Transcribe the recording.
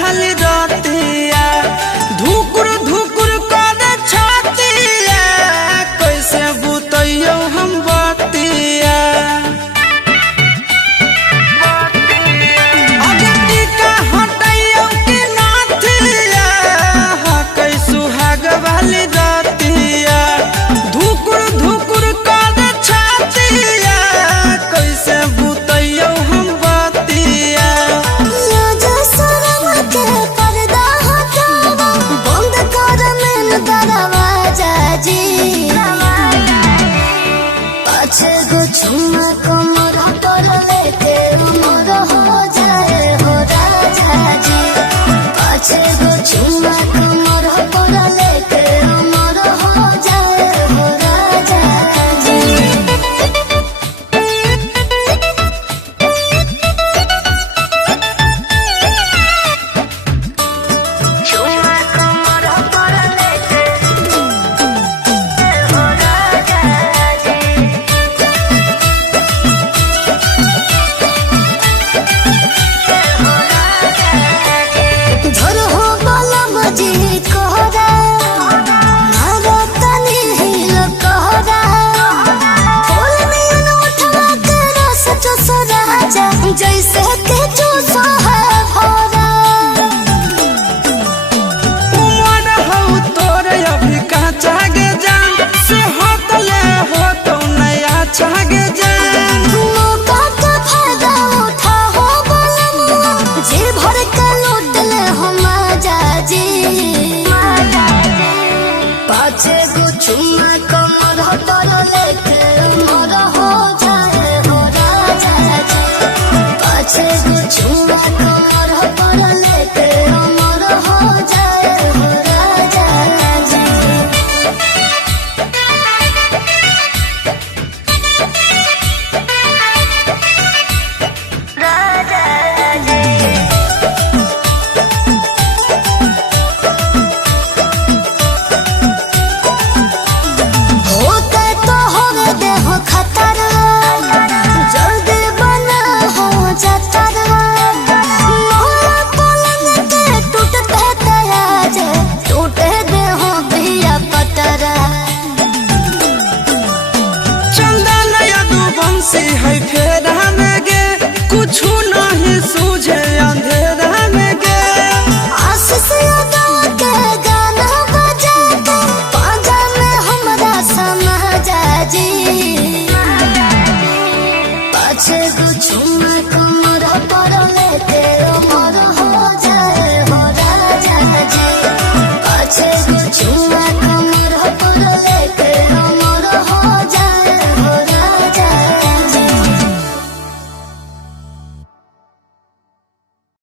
वाली रतिया धुकुर धुकुर कर छतिया कैसे बुतैयो हम बतिया अगती का हटैयो कि नाथिया हकै सुहाग वाली रतिया धुकुर धुकुर कर छतिया कैसे बुतैयो हम बतिया अच्छे गो चुम्मा कमर पर लेके उमर हो जाए हो राजा जी अच्छे गो चुम्मा कमर पर लेके उमर हो जाए हो राजा जी चुम्मा कमर पर लेके हो राजा धर हो बलम जी कहरा मारा तनी हिल कहरा फूल में उठवा के रस चूस राजा जैसे के चूस है भरा उमर हो तोर अभी काचा गे जान से होतले हो तो नया छागे जान मौका का फायदा उठा हो बलम जी भर के लूट ले हो माजा जी पाछे गो चुम्मा कमर हटल लेके उमर हो जाए हो राजा जी पाछे गो चुम्मा कमर हटल लेके उमर हो जाए हो राजा जी होते तो होवे देहो खतरा जल्दी बना हो जतरा मोहरा पलंग के टूटते तयाज टूटे देहो भैया पतरा चंदन यदुवंशी है फेरा में गे कुछ नहीं सूझे अंधेरा में गे आशीष यादव के गाना बजा के पाजा में हमरा समझा जी पाछे गो चुम्मा कमर पर लेके